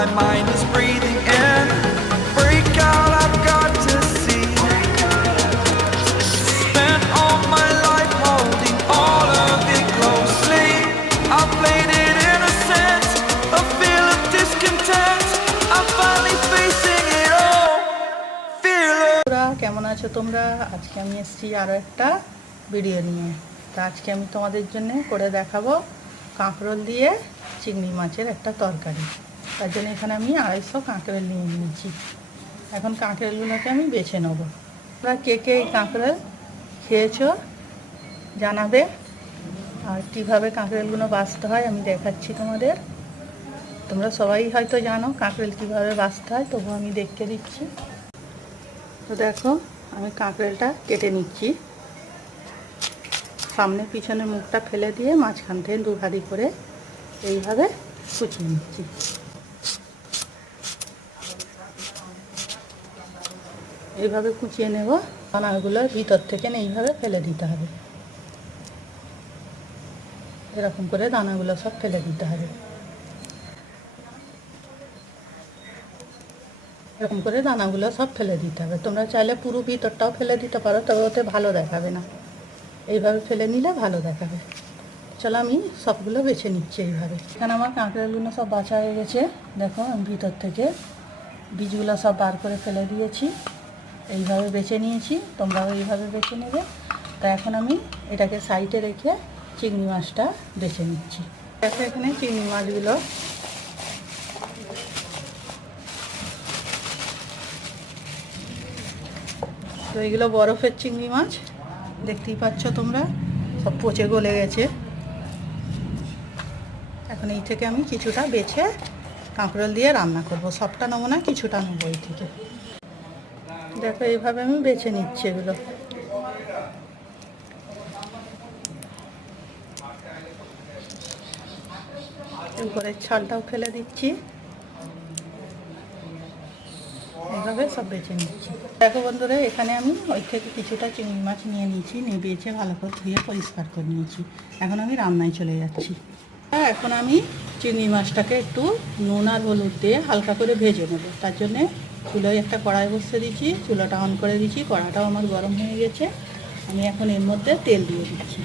my mind is breathing in. Break out, I've got to see. Spent all my life holding all of it closely. I played it innocent, a feel of discontent. I'm finally facing it all, fearless. কেমন আছো তোমরা? আজকে আমি এসেছি আরও একটা video নিয়ে। তা আজকে আমি তোমাদের জন্য করে দেখাবো কাঁকরোল দিয়ে চিংড়ি মাছের একটা তরকারি। তার জন্য এখানে আমি 250 কাঁকরোল নিয়ে নিয়েছি। এখন কাঁকরোলগুলোকে আমি বেছে নেবো। তোমরা কে কে এই কাঁকরোল খেয়েছো জানাবে, আর কীভাবে কাঁকরোলগুলো বাছতে হয় আমি দেখাচ্ছি তোমাদের। তোমরা সবাই হয়তো জানো কাঁকরোল কীভাবে বাছতে হয়, তবুও আমি দেখে দিচ্ছি। তো দেখো আমি কাঁকরোলটা কেটে নিচ্ছি। সামনে পিছনে মুখটা ফেলে দিয়ে মাঝখান থেকে দুভারি করে এইভাবে কুচিয়ে নিচ্ছি। এইভাবে কুচিয়ে নেব। দানাগুলো ভিতর থেকে এইভাবে ফেলে দিতে হবে। এরকম করে দানাগুলো সব ফেলে দিতে হবে। এরকম করে দানাগুলো সব ফেলে দিতে হবে। তোমরা চাইলে পুরো ভিতরটাও ফেলে দিতে পারো, তবে ওতে ভালো দেখাবে না। এইভাবে ফেলে নিলে ভালো দেখাবে। চলো আমি সবগুলো বেছে নিচ্ছি এইভাবে। এখানে আমার কাঁকরোলগুলো সব বাছা হয়ে গেছে। দেখো আমি ভিতর থেকে বীজগুলো সব বার করে ফেলে দিয়েছি। এইভাবে বেছে নিয়েছি, তোমরাও এইভাবে বেছে নেবে। তা এখন আমি এটাকে সাইডে রেখে চিংড়ি মাছটা বেছে নিচ্ছি। দেখো এখানে চিংড়ি মাছগুলো তো এইগুলো বরফের চিংড়ি মাছ, দেখতেই পাচ্ছ তোমরা সব পচে গলে গেছে। এখন এই থেকে আমি কিছুটা বেছে কাঁকরোল দিয়ে রান্না করব। সবটা নেবো না, কিছুটা নেবো এই থেকে। দেখো এইভাবে আমি বেছে নিচ্ছি এগুলো। উপরের ছালটাও ফেলে দিচ্ছি। এইভাবে সব বেছে নিচ্ছি। দেখো বন্ধুরা, এখানে আমি ওই থেকে কিছুটা চিংড়ি মাছ নিয়ে নিয়েছি, নিয়ে বেছে ভালো করে ধুয়ে পরিষ্কার করে নিয়েছি। এখন আমি রান্নায় চলে যাচ্ছি। এখন আমি চিংড়ি মাছটাকে একটু নুন আর হলুদ দিয়ে হালকা করে ভেজে নেব। তার জন্যে চুলোয় একটা কড়াই বসিয়ে দিচ্ছি, চুলাটা অন করে দিচ্ছি। কড়াটাও আমার গরম হয়ে গেছে। আমি এখন এর মধ্যে তেল দিয়ে দিচ্ছি।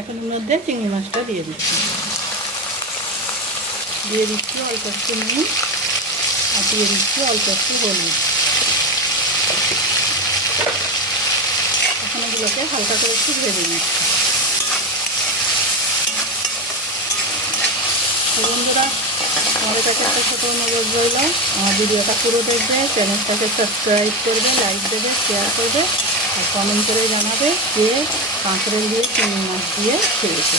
এখন এর মধ্যে চিংড়ি মাছটা দিয়ে দিচ্ছি। দিয়ে দিচ্ছি অল্প একটু নুন, আর দিয়ে দিচ্ছি অল্প একটু হলুদ। এখন এগুলোকে হালকা করে একটু ভেজে নিচ্ছি। তো বন্ধুরা, আমাদের কাছে একটা ছোটো অনুরোধ রইল, আমার ভিডিওটা পুরো দেখবে, চ্যানেলটাকে সাবস্ক্রাইব করবে, লাইক দেবে, শেয়ার করবে, আর কমেন্ট করে জানাবে যে কাঁকরোল দিয়ে চিংড়ি মাছ দিয়ে খেয়েছে।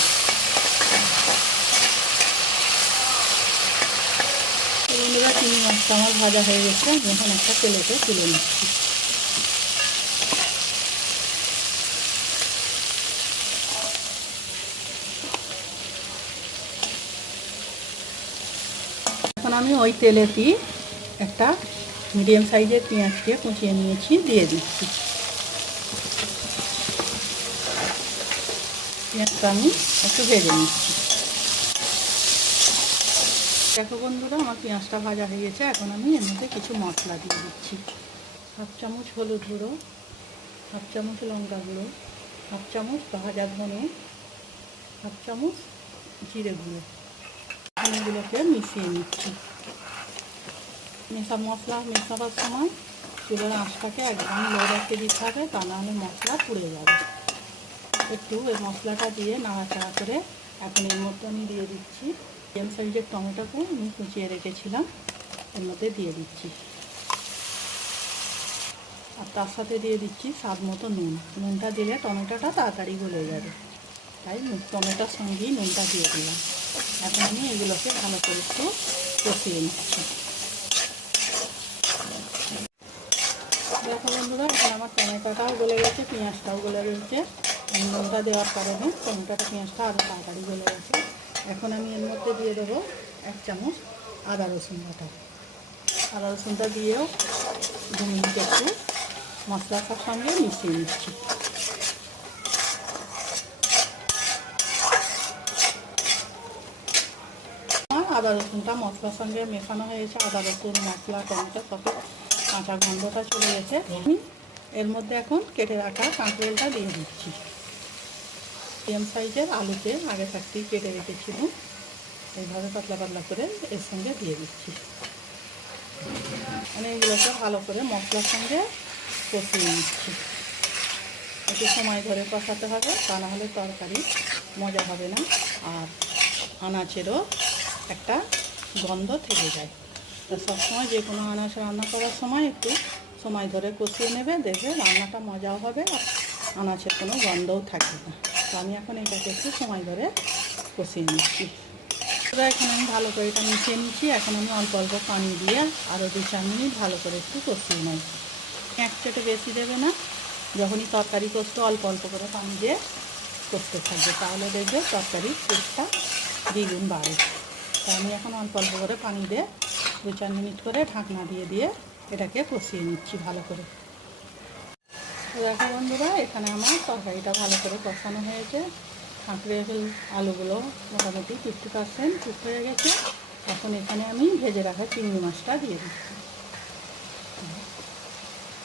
বন্ধুরা, চিংড়ি মাছটা আমার ভাজা হয়ে গেছে। এখন একটা প্লেটে তুলে নিচ্ছি। এখন আমি ওই তেলেতেই একটা মিডিয়াম সাইজের পেঁয়াজকে কুচিয়ে নিয়েছি, দিয়ে দিচ্ছি। পেঁয়াজটা আমি একটু ভেজে নিচ্ছি। দেখো বন্ধুরা, আমার পেঁয়াজটা ভাজা হয়ে গেছে। এখন আমি এর মধ্যে কিছু মশলা দিয়ে দিচ্ছি। 1/2 চামচ হলুদ গুঁড়ো, 1/2 চামচ লঙ্কা গুঁড়ো, 1/2 চামচ ভাজা ধনে, 1/2 চামচ জিরে গুঁড়ো। এগুলোকে মিশিয়ে নিচ্ছি। মশলা মেশাবার সময় চুলের আঁচটাকে একদম লো রেখে দিতে হবে, তা নাহলে মশলা পুড়ে যাবে। একটু এই মশলাটা দিয়ে নাড়াচাড়া করে এখন এর মধ্যে আমি দিয়ে দিচ্ছি মিডিয়াম সাইজের টমেটোকে আমি কুচিয়ে রেখেছিলাম, এর মধ্যে দিয়ে দিচ্ছি। আর তার সাথে দিয়ে দিচ্ছি স্বাদ মতো নুন। নুনটা দিলে টমেটোটা তাড়াতাড়ি গলে যাবে, তাই টমেটোর সঙ্গেই নুনটা দিয়ে দিলাম। এখন আমি এগুলোকে ভালো করে একটু কষিয়ে নিচ্ছি। দেখো বন্ধুরা, এখন আমার টমেটোটাও গলে গেছে, পেঁয়াজটাও গলে গেছে। নুনটা দেওয়ার কারণে টমেটোটা পেঁয়াজটা আরও তাড়াতাড়ি গলে গেছে। এখন আমি এর মধ্যে দিয়ে দেবো 1 চামচ আদা রসুন বাটা। আদা রসুনটা দিয়েও 2 মিনিট একটু মশলাটার সঙ্গে মিশিয়ে নিচ্ছি। আদা রসুনটা মশলার সঙ্গে মেশানো হয়েছে, আদা রসুন মশলা টমেটো সব কাঁচা গন্ধটা চলে গেছে। আমি এর মধ্যে এখন কেটে রাখা কাঁকরোলটা দিয়ে দিচ্ছি। মিডিয়াম সাইজের আলুকে আগে থাকতেই কেটে রেখেছিলাম, এইভাবে পাতলা পাতলা করে এর সঙ্গে দিয়ে দিচ্ছি। মানে এগুলোকে ভালো করে মশলার সঙ্গে কষিয়ে নিচ্ছি। একটু সময় ধরে কষাতে হবে, তা না হলে তরকারি মজা হবে না, আর আনাচেরও একটা গন্ধ থেকে যায়। তো সবসময় যে কোনো আনাজ রান্না করার সময় একটু সময় ধরে কষিয়ে নেবে, দেখবে রান্নাটা মজাও হবে আর আনাচের কোনো গন্ধও থাকবে না। তো আমি এখন এটাকে একটু সময় ধরে কষিয়ে নিচ্ছি। এখন আমি ভালো করে এটা মিশিয়ে নিচ্ছি। এখন আমি অল্প অল্প পানি দিয়ে আরও 2-4 মিনিট ভালো করে একটু কষিয়ে নেব। এক চোটে বেশি দেবে না, যখনই তরকারি কষতে অল্প অল্প করে পানি দিয়ে কষতে থাকবে, তাহলে দেখবে তরকারির টেস্টটা দ্বিগুণ বাড়ে। তো আমি এখন অল্প অল্প করে পানি দিয়ে 2-4 মিনিট করে ঢাকনা দিয়ে দিয়ে এটাকে কষিয়ে নিচ্ছি ভালো করে। দেখো বন্ধুরা, এখানে আমার তরকারিটা ভালো করে কষানো হয়েছে। কাঁকড়ের আলুগুলো মোটামুটি 50% কুক হয়ে গেছে। এখন এখানে আমি ভেজে রাখা চিংড়ি মাছটা দিয়ে দিচ্ছি।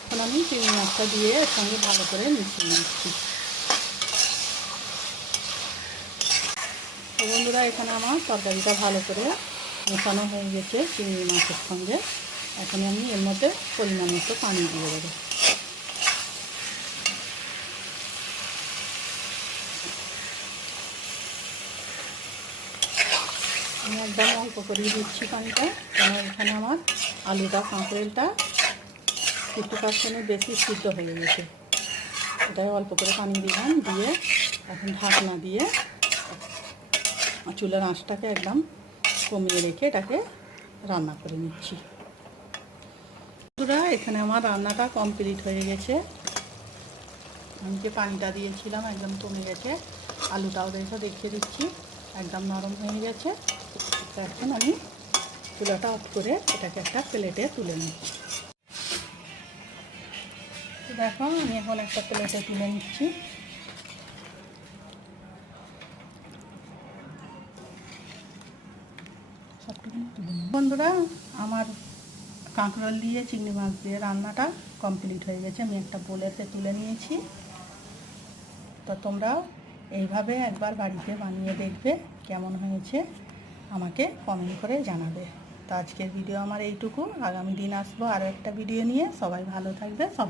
এখন আমি চিংড়ি মাছটা দিয়ে এর সঙ্গে ভালো করে মিশিয়ে নিচ্ছি। তো বন্ধুরা, এখানে আমার তরকারিটা ভালো করে মেশানো হয়ে গেছে চিংড়ি মাছের সঙ্গে। এখন আমি এর মধ্যে পরিমাণ মতো পানি দিয়ে দেবো। আমি একদম অল্প করে দিচ্ছি পানিটা, কারণ এখানে আমার আলুটা কাঁকড়েলটা 50%-এর বেশি সিদ্ধ হয়ে গেছে। এটাই অল্প করে পানি দিলাম, দিয়ে এখন ঢাকনা দিয়ে চুলার আঁচটাকে একদম কমিয়ে রেখে এটাকে রান্না করে নিচ্ছি। বন্ধুরা, এখানে আমার রান্নাটা কমপ্লিট হয়ে গেছে। আমি যে পানিটা দিয়েছিলাম একদম কমে গেছে। আলুটাও দেখিয়ে দিচ্ছি, একদম নরম হয়ে গেছে। এখন আমি চুলাটা অফ করে এটাকে একটা প্লেটে তুলে নিচ্ছি। দেখো, আমি এখন একটা প্লেটে তুলে নিচ্ছি। বন্ধুরা, আমার কাঁকরোল দিয়ে চিংড়ি মাছ দিয়ে রান্নাটা কমপ্লিট হয়ে গেছে। আমি একটা বোলেতে তুলে নিয়েছি। তো তোমরাও এইভাবে একবার বাড়িতে বানিয়ে দেখবে, কেমন হয়েছে আমাকে কমেন্ট করে জানাবে। তো আজকের ভিডিও আমার এইটুকু। আগামী দিন আসবো আরও একটা ভিডিও নিয়ে। সবাই ভালো থাকবে।